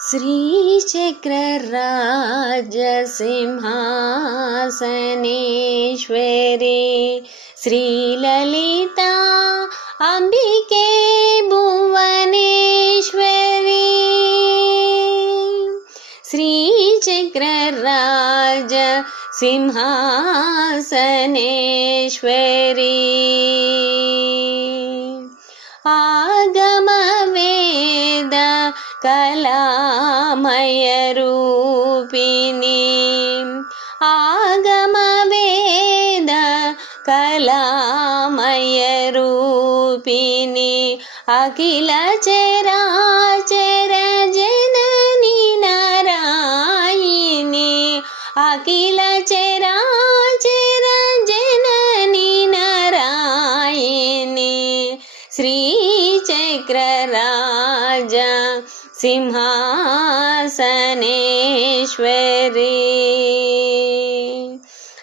श्रीचक्रराजसिंहासनेश्वरी श्रीललिता अम्बिके भुवनेश्वरी श्रीचक्रराज सिंहासनेश्वरी కళామయ రూపిణి ఆగమ వేద కళామయ రూపిణి అఖిల చరాచర జనని నారాయణి. అఖిల చరా श्रीचक्रराज सिंहासनेश्वरी।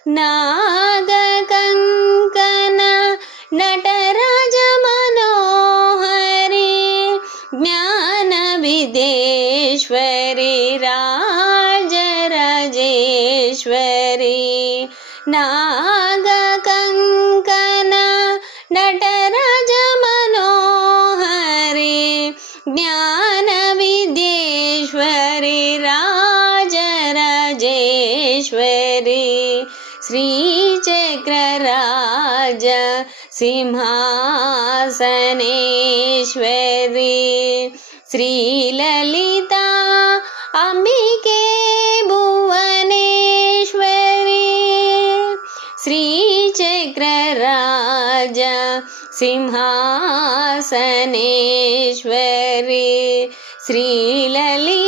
नागकङ्कन नटराज मनोहरी ज्ञानविदेश्वरी राजराजेश्वरी। नागकङ्कन ज्ञानविद्येश्वरी राजराजेश्वरी श्रीचक्रराज सिंहासनेश्वरी श्रीललिता अम्बिके भुवनेश्वरी श्रीचक्रराज सिंहासनेश्वरी श्रीललिता अम्बिके